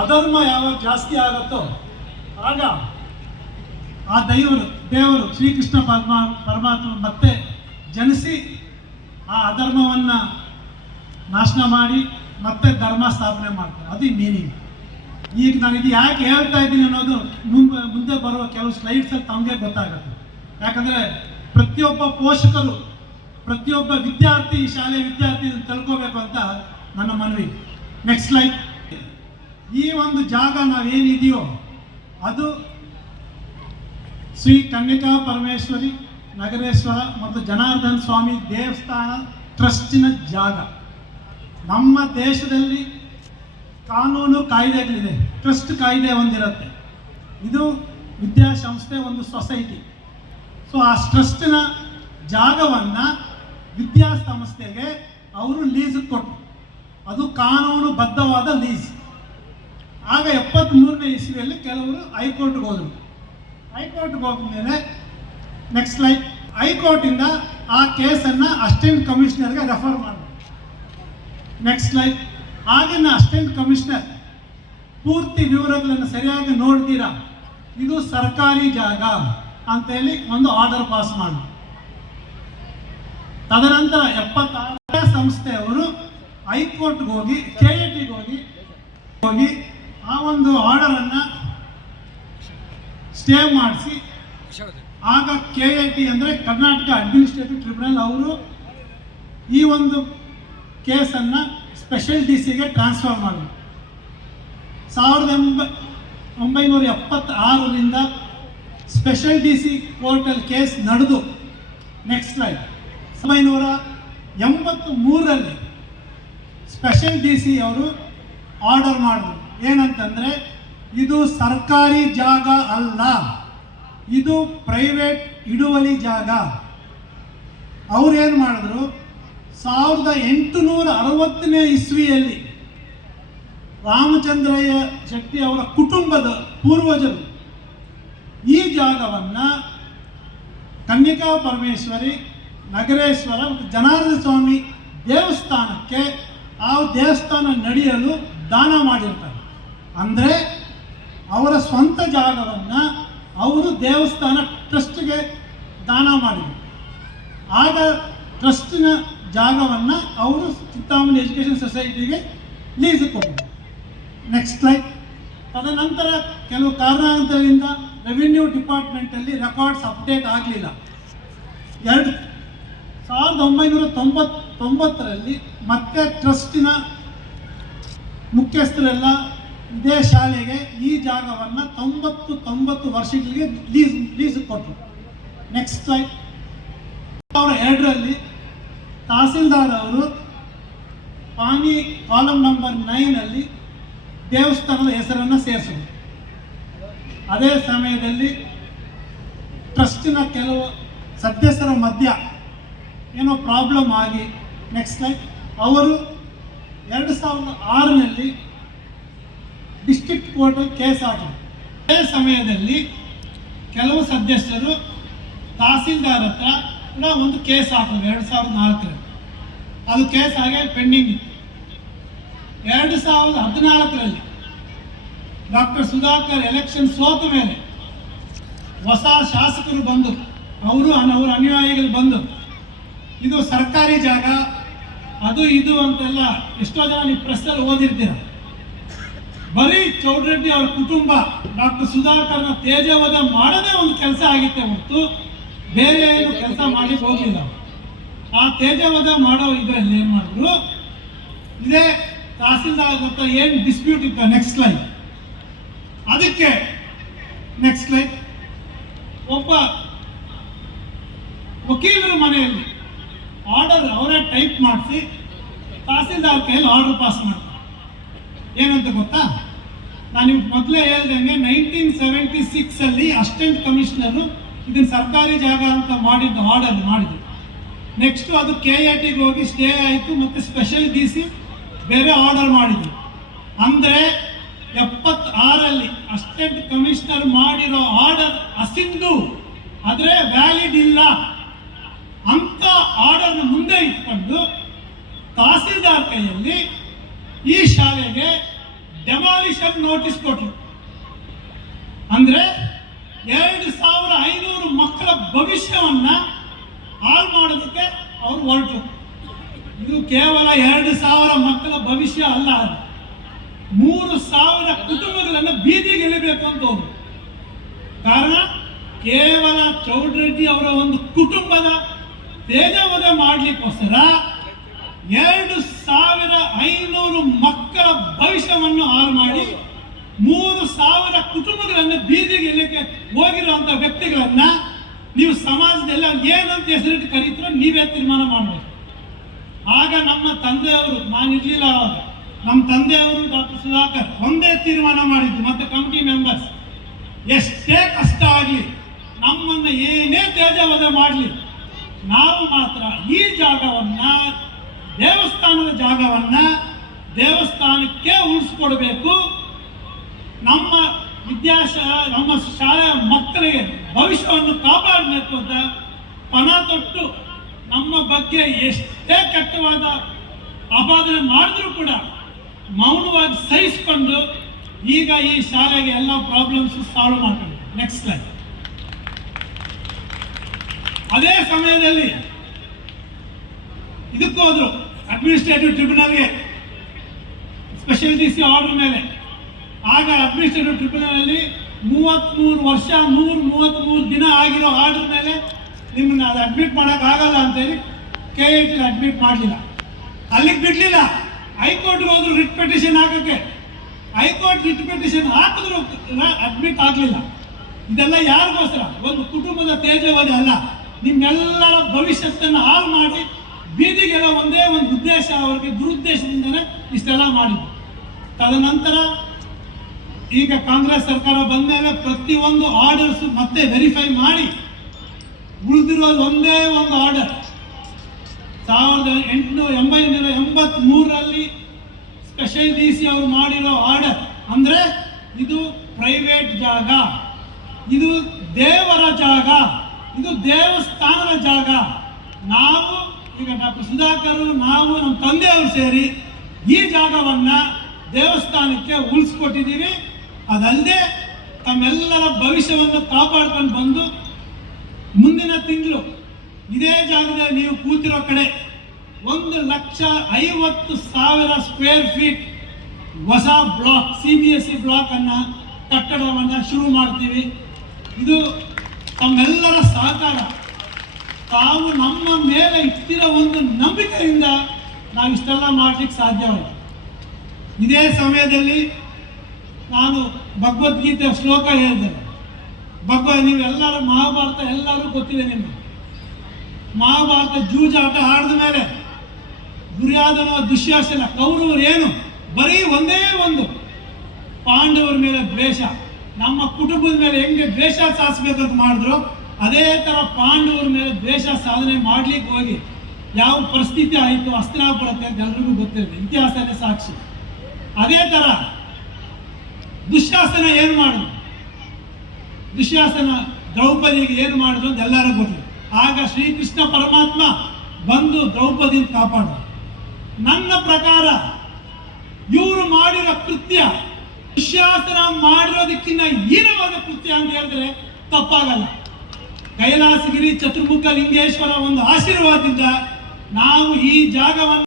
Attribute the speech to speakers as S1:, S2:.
S1: ಅಧರ್ಮ ಯಾವಾಗ ಜಾಸ್ತಿ ಆಗುತ್ತೋ ಆಗ ಆ ದೈವರು, ದೇವರು ಶ್ರೀಕೃಷ್ಣ ಪರಮ, ಪರಮಾತ್ಮ ಮತ್ತೆ ಜನಿಸಿ ಆ ಅಧರ್ಮವನ್ನು ನಾಶನ ಮಾಡಿ ಮತ್ತೆ ಧರ್ಮ ಸ್ಥಾಪನೆ ಮಾಡ್ತಾರೆ. ಅದು ಮೀನಿಂಗ್ ಈಗ ನಾನು ಇದು ಯಾಕೆ ಹೇಳ್ತಾ ಇದ್ದೀನಿ ಅನ್ನೋದು ಮುಂದೆ ಮುಂದೆ ಬರುವ ಕೆಲವು ಸ್ಲೈಡ್ಸಲ್ಲಿ ತಮಗೆ ಗೊತ್ತಾಗುತ್ತೆ. ಯಾಕಂದರೆ ಪ್ರತಿಯೊಬ್ಬ ಪೋಷಕರು, ಪ್ರತಿಯೊಬ್ಬ ವಿದ್ಯಾರ್ಥಿ ಶಾಲೆ ವಿದ್ಯಾರ್ಥಿ ತಿಳ್ಕೋಬೇಕು ಅಂತ ನನ್ನ ಮನವಿ. ನೆಕ್ಸ್ಟ್ ಸ್ಲೈಡ್ ಈ ಒಂದು ಜಾಗ ನಾವೇನಿದೆಯೋ ಅದು ಶ್ರೀ ಕನ್ನಿಕಾ ಪರಮೇಶ್ವರಿ, ನಗರೇಶ್ವರ ಮತ್ತು ಜನಾರ್ದನ್ ಸ್ವಾಮಿ ದೇವಸ್ಥಾನ ಟ್ರಸ್ಟಿನ ಜಾಗ. ನಮ್ಮ ದೇಶದಲ್ಲಿ ಕಾನೂನು ಕಾಯ್ದೆಗಳಿದೆ, ಟ್ರಸ್ಟ್ ಕಾಯ್ದೆ ಒಂದಿರುತ್ತೆ. ಇದು ವಿದ್ಯಾಸಂಸ್ಥೆ ಒಂದು ಸೊಸೈಟಿ. ಸೊ ಆ ಟ್ರಸ್ಟಿನ ಜಾಗವನ್ನು ವಿದ್ಯಾಸಂಸ್ಥೆಗೆ ಅವರು ಲೀಸ್ ಕೊಟ್ಟರು ಅದು ಕಾನೂನುಬದ್ಧವಾದ ಲೀಸ್. ಆಗ ಎಪ್ಪತ್ತ್ಮೂರನೇ ಇಸ್ವಿಯಲ್ಲಿ ಕೆಲವರು ಹೈಕೋರ್ಟ್ಗೆ ಹೋದರು. ಹೈಕೋರ್ಟ್ಗೆ ಹೋದ್ಮೇಲೆ ನೆಕ್ಸ್ಟ್ ಲೈಫ್ ಹೈಕೋರ್ಟಿಂದ ಆ ಕೇಸನ್ನು ಅಸಿಸ್ಟೆಂಟ್ ಕಮಿಷನರ್ಗೆ ರೆಫರ್ ಮಾಡಿದ್ರು ನೆಕ್ಸ್ಟ್ ಲೈಫ್ ಆಗಿನ ಅಸಿಸ್ಟೆಂಟ್ ಕಮಿಷನರ್, ಪೂರ್ತಿ ವಿವರಗಳನ್ನು ಸರಿಯಾಗಿ ನೋಡ್ತೀರಾ? ಇದು ಸರ್ಕಾರಿ ಜಾಗ ಅಂತೇಳಿ ಒಂದು ಆರ್ಡರ್ ಪಾಸ್ ಮಾಡಿ. ತದನಂತರ ಎಪ್ಪತ್ತಾರನೇ ಸಂಸ್ಥೆಯವರು ಹೈಕೋರ್ಟ್ಗೆ ಹೋಗಿ ಕೆ ಎ ಟಿಗೆ ಹೋಗಿ ಹೋಗಿ ಆ ಒಂದು ಆರ್ಡರನ್ನು ಸ್ಟೇ ಮಾಡಿಸಿ. ಆಗ ಕೆ ಎ ಟಿ ಅಂದರೆ ಕರ್ನಾಟಕ ಅಡ್ಮಿನಿಸ್ಟ್ರೇಟಿವ್ ಟ್ರಿಬ್ಯುನಲ್ ಅವರು ಈ ಒಂದು ಕೇಸನ್ನು ಸ್ಪೆಷಲ್ ಡಿ ಸಿಗೆ ಟ್ರಾನ್ಸ್ಫರ್ ಮಾಡಿದ್ರು. ಸಾವಿರದ ಎಂಬ ಒಂಬೈನೂರ ಎಪ್ಪತ್ತಾರರಿಂದ ಸ್ಪೆಷಲ್ ಡಿ ಸಿ ಕೋರ್ಟಲ್ಲಿ ಕೇಸ್ ನಡೆದು. ನೆಕ್ಸ್ಟ್ ಲೈಫ್ ಒಂಬೈನೂರ ಎಂಬತ್ತು ಮೂರರಲ್ಲಿ ಸ್ಪೆಷಲ್ ಡಿ ಸಿ ಅವರು ಆರ್ಡರ್ ಮಾಡಿದ್ರು. ಏನಂತಂದರೆ, ಇದು ಸರ್ಕಾರಿ ಜಾಗ ಅಲ್ಲ. ಇದು ಪ್ರೈವೇಟ್ ಹಿಡುವಳಿ ಜಾಗ. ಅವ್ರೇನು ಮಾಡಿದ್ರು? ಸಾವಿರದ ಎಂಟುನೂರ ಅರವತ್ತನೇ ಇಸ್ವಿಯಲ್ಲಿ ರಾಮಚಂದ್ರಯ್ಯ ಶೆಟ್ಟಿ ಅವರ ಕುಟುಂಬದ ಪೂರ್ವಜರು ಈ ಜಾಗವನ್ನು ಕನ್ನಿಕಾ ಪರಮೇಶ್ವರಿ, ನಗರೇಶ್ವರ ಮತ್ತು ಜನಾರ್ದನ ಸ್ವಾಮಿ ದೇವಸ್ಥಾನಕ್ಕೆ ಆ ದೇವಸ್ಥಾನ ನಡೆಯಲು ದಾನ ಮಾಡಿರ್ತಾರೆ. ಅಂದರೆ ಅವರ ಸ್ವಂತ ಜಾಗವನ್ನು ಅವರು ದೇವಸ್ಥಾನ ಟ್ರಸ್ಟ್ಗೆ ದಾನ ಮಾಡಿದರು. ಆಗ ಟ್ರಸ್ಟಿನ ಜಾಗವನ್ನು ಅವರು ಚಿಂತಾಮಣಿ ಎಜುಕೇಷನ್ ಸೊಸೈಟಿಗೆ ಲೀಸ್ ಕೊಟ್ಟರು ನೆಕ್ಸ್ಟ್ ಲೈಕ್ ತದನಂತರ ಕೆಲವು ಕಾರಣಾಂತರದಿಂದ ರೆವಿನ್ಯೂ ಡಿಪಾರ್ಟ್ಮೆಂಟಲ್ಲಿ ರೆಕಾರ್ಡ್ಸ್ ಅಪ್ಡೇಟ್ ಆಗಲಿಲ್ಲ. ಎರಡು, ಸಾವಿರದ ಒಂಬೈನೂರ ತೊಂಬತ್ತೊಂಬತ್ತರಲ್ಲಿ ಮತ್ತೆ ಟ್ರಸ್ಟಿನ ಮುಖ್ಯಸ್ಥರೆಲ್ಲ ಇದೇ ಶಾಲೆಗೆ ಈ ಜಾಗವನ್ನು ತೊಂಬತ್ತು ತೊಂಬತ್ತು ವರ್ಷಗಳಿಗೆ ಲೀಸ್ ಲೀಸ್ ಕೊಟ್ಟರು ನೆಕ್ಸ್ಟ್ ಲೈಕ್ ಸಾವಿರ ಎರಡರಲ್ಲಿ ತಹಸೀಲ್ದಾರ್ ಅವರು ಪಾನಿ ಕಾಲಮ್ ನಂಬರ್ ನೈನಲ್ಲಿ ದೇವಸ್ಥಾನದ ಹೆಸರನ್ನು ಸೇರಿಸಿದರು. ಅದೇ ಸಮಯದಲ್ಲಿ ಟ್ರಸ್ಟಿನ ಕೆಲವು ಸದಸ್ಯರ ಮಧ್ಯ ಏನೋ ಪ್ರಾಬ್ಲಮ್ ಆಗಿ ನೆಕ್ಸ್ಟ್ ಲೈಕ್ ಅವರು ಎರಡು ಸಾವಿರದ ಆರರಲ್ಲಿ ಡಿಸ್ಟ್ರಿಕ್ಟ್ ಕೋರ್ಟ್ ಕೇಸ್ ಹಾಕಿದ್ರು. ಅದೇ ಸಮಯದಲ್ಲಿ ಕೆಲವು ಸದಸ್ಯರು ತಹಸೀಲ್ದಾರ್ ಹತ್ರ ಕೂಡ ಒಂದು ಕೇಸ್ ಹಾಕಿದ್ರು, ಎರಡು ಸಾವಿರದ ನಾಲ್ಕರಲ್ಲಿ. ಅದು ಕೇಸ್ ಆಗಿ ಪೆಂಡಿಂಗ್ ಇತ್ತು. ಎರಡು ಸಾವಿರದ ಹದಿನಾಲ್ಕರಲ್ಲಿ ಡಾಕ್ಟರ್ ಸುಧಾಕರ್ ಎಲೆಕ್ಷನ್ ಸೋತ ಮೇಲೆ ಹೊಸ ಶಾಸಕರು ಬಂದು, ಅವರು ಅವರ ಅನುಯಾಯಿಗಳು ಬಂದು, ಇದು ಸರ್ಕಾರಿ ಜಾಗ, ಅದು ಇದು ಅಂತೆಲ್ಲ ಎಷ್ಟೋ ಜನ ನೀವು ಪ್ರೆಸ್ಸಲ್ಲಿ ಓದಿರ್ತೀರ. ಬರೀ ಚೌಡ್ರೆಡ್ಡಿ ಅವರ ಕುಟುಂಬ ಡಾಕ್ಟರ್ ಸುಧಾಕರ್ನ ತೇಜವದ ಮಾಡದೇ ಒಂದು ಕೆಲಸ ಆಗಿತ್ತೆ ಹೊರತು ಬೇರೆ ಏನು ಕೆಲಸ ಮಾಡಿ ಹೋಗಲಿಲ್ಲ. ಆ ತೇಜವದ ಮಾಡೋ ಇದರಲ್ಲಿ ಏನು ಮಾಡಿದ್ರು? ಇದೇ ತಹಸೀಲ್ದಾರ್ ಹತ್ರ ಏನು ಡಿಸ್ಪ್ಯೂಟ್ ಇತ್ತು ನೆಕ್ಸ್ಟ್ ಲೈನ್ ಅದಕ್ಕೆ ನೆಕ್ಸ್ಟ್ ಲೈನ್ ಒಬ್ಬ ವಕೀಲರ ಮನೆಯಲ್ಲಿ ಆರ್ಡರ್ ಅವರೇ ಟೈಪ್ ಮಾಡಿಸಿ ತಹಸೀಲ್ದಾರ್ ಕೈಯಲ್ಲಿ ಆರ್ಡರ್ ಪಾಸ್ ಮಾಡ್ತಾರೆ. ಏನಂತ ಗೊತ್ತಾ? ನಾನು ನಿಮ್ಗೆ ಮೊದಲೇ ಹೇಳ್ದಂಗೆ ನೈನ್ಟೀನ್ ಸೆವೆಂಟಿ ಸಿಕ್ಸಲ್ಲಿ ಅಸಿಸ್ಟೆಂಟ್ ಕಮಿಷನರು ಇದನ್ನು ಸರ್ಕಾರಿ ಜಾಗ ಅಂತ ಮಾಡಿದ್ದು ಆರ್ಡರ್ ಮಾಡಿದ್ರು. ನೆಕ್ಸ್ಟು ಅದು ಕೆ ಎ ಟಿಗೆ ಹೋಗಿ ಸ್ಟೇ ಆಯಿತು, ಮತ್ತು ಸ್ಪೆಷಲ್ ಡಿ ಸಿ ಬೇರೆ ಆರ್ಡರ್ ಮಾಡಿದ್ರು. ಅಂದರೆ ಎಪ್ಪತ್ತಾರಲ್ಲಿ ಅಸಿಸ್ಟೆಂಟ್ ಕಮಿಷನರ್ ಮಾಡಿರೋ ಆರ್ಡರ್ ಅಸಿಂದು ಆದರೆ ವ್ಯಾಲಿಡ್ ಇಲ್ಲ. ಅಂತ ಆರ್ಡರ್ ಮುಂದೆ ಇಟ್ಕೊಂಡು ತಹಸೀಲ್ದಾರ್ ಕೈಯಲ್ಲಿ ಈ ಶಾಲೆಗೆ ಡಿಮಾಲಿಷನ್ ನೋಟಿಸ್ ಕೊಟ್ಟರು ಅಂದ್ರೆ ಎರಡು ಸಾವಿರ ಐನೂರು ಮಕ್ಕಳ ಭವಿಷ್ಯವನ್ನ ಹಾಳು ಮಾಡೋದಕ್ಕೆ ಅವರು ಹೊರಟರು. ಇದು ಕೇವಲ ಎರಡು ಸಾವಿರ ಮಕ್ಕಳ ಭವಿಷ್ಯ ಅಲ್ಲ ಅದು. ಮೂರು ಸಾವಿರ ಕುಟುಂಬಗಳನ್ನು ಬೀದಿಗೆ ಇಳಿಬೇಕು ಅಂತ ಅವರು ಕಾರಣ ಕೇವಲ ಚೌಡ್ರೆಡ್ಡಿ ಅವರ ಒಂದು ಕುಟುಂಬದ ತೇಜವಧೆ ಮಾಡಲಿಕ್ಕೋಸ್ಕರ ಎರಡು ಸಾವಿರ ಐನೂರು ಮಕ್ಕಳ ಭವಿಷ್ಯವನ್ನು ಹಾಳು ಮಾಡಿ ಮೂರು ಸಾವಿರ ಕುಟುಂಬಗಳನ್ನು ಬೀದಿಗೆ ಎಲ್ಲಕ್ಕೆ ಹೋಗಿರುವಂತ ವ್ಯಕ್ತಿಗಳನ್ನ ನೀವು ಸಮಾಜದೆಲ್ಲ ಅವ್ರು ಏನಂತ ಹೆಸರಿಟ್ಟು ಕರೀತೀರೋ ನೀವೇ ತೀರ್ಮಾನ ಮಾಡಬೇಕು ಆಗ ನಮ್ಮ ತಂದೆಯವರು ಇರ್ಲಿಲ್ಲ ಅವಾಗ, ನಮ್ಮ ತಂದೆಯವರು ಡಾಕ್ಟರ್ ಸುಧಾಕರ್ ಒಂದೇ ತೀರ್ಮಾನ ಮಾಡಿದ್ದು, ಮತ್ತೆ ಕಮಿಟಿ ಮೆಂಬರ್ಸ್. ಎಷ್ಟೇ ಕಷ್ಟ ಆಗಲಿ, ನಮ್ಮನ್ನ ಏನೇ ತೇಜವಧೆ ಮಾಡಲಿ, ನಾವು ಮಾತ್ರ ಈ ಜಾಗವನ್ನ ದೇವಸ್ಥಾನದ ಜಾಗವನ್ನ ದೇವಸ್ಥಾನಕ್ಕೆ ಉಳಿಸ್ಕೊಡ್ಬೇಕು. ನಮ್ಮ ವಿದ್ಯಾಶ, ನಮ್ಮ ಶಾಲೆಯ ಮಕ್ಕಳಿಗೆ ಭವಿಷ್ಯವನ್ನು ಕಾಪಾಡಬೇಕು ಅಂತ ಪಣ ತೊಟ್ಟು ನಮ್ಮ ಬಗ್ಗೆ ಎಷ್ಟೇ ಕೆಟ್ಟವಾದ ಆಪಾದನೆ ಮಾಡಿದ್ರೂ ಕೂಡ ಮೌನವಾಗಿ ಸಹಿಸಿಕೊಂಡು ಈಗ ಈ ಶಾಲೆಗೆ ಎಲ್ಲ ಪ್ರಾಬ್ಲಮ್ಸ್ ಸಾಲ್ವ್ ಮಾಡ್ಕೊಂಡು ನೆಕ್ಸ್ಟ್ ಲೈಫ್ ಅದೇ ಸಮಯದಲ್ಲಿ ಇದಕ್ಕೆ ಹೋದ್ರು ಅಡ್ಮಿನಿಸ್ಟ್ರೇಟಿವ್ ಟ್ರಿಬ್ಯುನಲ್ಗೆ ಸ್ಪೆಷಲ್ ಡಿ ಸಿ ಆರ್ಡರ್ ಮೇಲೆ. ಆಗ ಅಡ್ಮಿನಿಸ್ಟ್ರೇಟಿವ್ ಟ್ರಿಬ್ಯುನಲ್ ಅಲ್ಲಿ ಮೂವತ್ತ್ಮೂರು ವರ್ಷ ನೂರ ಮೂವತ್ತ್ಮೂರು ದಿನ ಆಗಿರೋ ಆರ್ಡರ್ ಮೇಲೆ ನಿಮ್ಮನ್ನ ಅದು ಅಡ್ಮಿಟ್ ಮಾಡೋಕ್ಕಾಗಲ್ಲ ಅಂತೇಳಿ ಕೆ ಐ ಟಿ ಅಡ್ಮಿಟ್ ಮಾಡಲಿಲ್ಲ. ಅಲ್ಲಿಗೆ ಬಿಡಲಿಲ್ಲ. ಹೈಕೋರ್ಟ್ಗೆ ಹೋದ್ರು ರಿಟ್ ಪಿಟಿಷನ್ ಹಾಕೋಕ್ಕೆ. ಹೈಕೋರ್ಟ್ ರಿಟ್ ಪಿಟಿಷನ್ ಹಾಕಿದ್ರು ಅಡ್ಮಿಟ್ ಆಗಲಿಲ್ಲ. ಇದೆಲ್ಲ ಯಾರಿಗೋಸ್ಕರ? ಒಂದು ಕುಟುಂಬದ ತೇಜವಾದಿ ಅಲ್ಲ. ನಿಮ್ಮೆಲ್ಲರ ಭವಿಷ್ಯತ್ತನ್ನು ಹಾಳು ಮಾಡಿ ಬೀದಿಗೆಲ್ಲ ಒಂದೇ ಒಂದು ಉದ್ದೇಶ ಅವರಿಗೆ ದುರುದ್ದೇಶದಿಂದನೇ ಇಷ್ಟೆಲ್ಲ ಮಾಡಿದ್ರು. ತದನಂತರ ಈಗ ಕಾಂಗ್ರೆಸ್ ಸರ್ಕಾರ ಬಂದ ಮೇಲೆ ಪ್ರತಿಯೊಂದು ಆರ್ಡರ್ಸ್ ಮತ್ತೆ ವೆರಿಫೈ ಮಾಡಿ ಉಳಿದಿರೋದು ಒಂದೇ ಒಂದು ಆರ್ಡರ್ ಸಾವಿರದ ಎಂಟುನೂರ ಎಂಬೈನೂರ ಎಂಬತ್ತ್ ಮೂರರಲ್ಲಿ ಸ್ಪೆಷಲ್ ಡಿ ಸಿ ಅವರು ಮಾಡಿರೋ ಆರ್ಡರ್ ಅಂದ್ರೆ ಇದು ಪ್ರೈವೇಟ್ ಜಾಗ. ಇದು ದೇವರ ಜಾಗ. ಇದು ದೇವಸ್ಥಾನದ ಜಾಗ. ನಾವು ಈಗ ಡಾಕ್ಟರ್ ಸುಧಾಕರ್ ನಾವು ನಮ್ಮ ತಂದೆಯವರು ಸೇರಿ ಈ ಜಾಗವನ್ನ ದೇವಸ್ಥಾನಕ್ಕೆ ಉಳಿಸ್ಕೊಟ್ಟಿದ್ದೀವಿ. ಅದಲ್ಲದೆ ತಮ್ಮೆಲ್ಲರ ಭವಿಷ್ಯವನ್ನು ಕಾಪಾಡ್ಕೊಂಡು ಬಂದು ಮುಂದಿನ ತಿಂಗಳು ಇದೇ ಜಾಗದಲ್ಲಿ ನೀವು ಕೂತಿರೋ ಕಡೆ ಒಂದು ಲಕ್ಷ ಐವತ್ತು ಸಾವಿರ ಸ್ಕ್ವೇರ್ ಫೀಟ್ ಹೊಸ block C B S C block ಅನ್ನ ಕಟ್ಟಡವನ್ನು ಶುರು ಮಾಡ್ತೀವಿ. ಇದು ತಮ್ಮೆಲ್ಲರ ಸಹಕಾರ. ತಾವು ನಮ್ಮ ಮೇಲೆ ಇಟ್ಟಿರೋ ಒಂದು ನಂಬಿಕೆಯಿಂದ ನಾವು ಇಷ್ಟೆಲ್ಲ ಮಾಡ್ಲಿಕ್ಕೆ ಸಾಧ್ಯವಾಯಿತು. ಇದೇ ಸಮಯದಲ್ಲಿ ನಾನು ಭಗವದ್ಗೀತೆ ಶ್ಲೋಕ ಹೇಳಿದೆ. ಭಗವ, ನೀವೆಲ್ಲರೂ ಮಹಾಭಾರತ ಎಲ್ಲರೂ ಗೊತ್ತಿದೆ ನಿಮಗೆ. ಮಹಾಭಾರತ ಜೂಜಾಟ ಆಡಿದ ಮೇಲೆ ದುರ್ಯಾದನ ದುಶ್ಯಾಸನ ಕೌರವರು ಏನು? ಬರೀ ಒಂದೇ ಒಂದು ಪಾಂಡವರ ಮೇಲೆ ದ್ವೇಷ. ನಮ್ಮ ಕುಟುಂಬದ ಮೇಲೆ ಹೆಂಗೆ ದ್ವೇಷ ಸಾಸಬೇಕಂತ ಮಾಡಿದ್ರು? ಅದೇ ಥರ ಪಾಂಡವರ ಮೇಲೆ ದ್ವೇಷ ಸಾಧನೆ ಮಾಡ್ಲಿಕ್ಕೆ ಹೋಗಿ ಯಾವ ಪರಿಸ್ಥಿತಿ ಆಯಿತು ಹಸ್ತಿನಾಪುರತ್ತೆ ಅಂತ ಎಲ್ರಿಗೂ ಗೊತ್ತಿರುತ್ತೆ ಇತಿಹಾಸನೇ ಸಾಕ್ಷಿ. ಅದೇ ಥರ ದುಶ್ಯಾಸನ ಏನು ಮಾಡಿದ್ರು ದುಶ್ಯಾಸನ ದ್ರೌಪದಿಗೆ ಏನು ಮಾಡಿದ್ರು ಅಂತ ಎಲ್ಲರೂ ಗೊತ್ತಿದೆ. ಆಗ ಶ್ರೀಕೃಷ್ಣ ಪರಮಾತ್ಮ ಬಂದು ದ್ರೌಪದಿ ಕಾಪಾಡ ನನ್ನ ಪ್ರಕಾರ ಇವರು ಮಾಡಿರೋ ಕೃತ್ಯ, ದುಶ್ಯಾಸನ ಮಾಡಿರೋದಕ್ಕಿಂತ ಹೀನವಾದ ಕೃತ್ಯ ಅಂತ ಹೇಳಿದ್ರೆ ತಪ್ಪಾಗಲ್ಲ. ಕೈಲಾಸಗಿರಿ ಚತುರ್ಮುಖ ಲಿಂಗೇಶ್ವರ ಒಂದು ಆಶೀರ್ವಾದದಿಂದ ನಾವು ಈ ಜಾಗವನ್ನು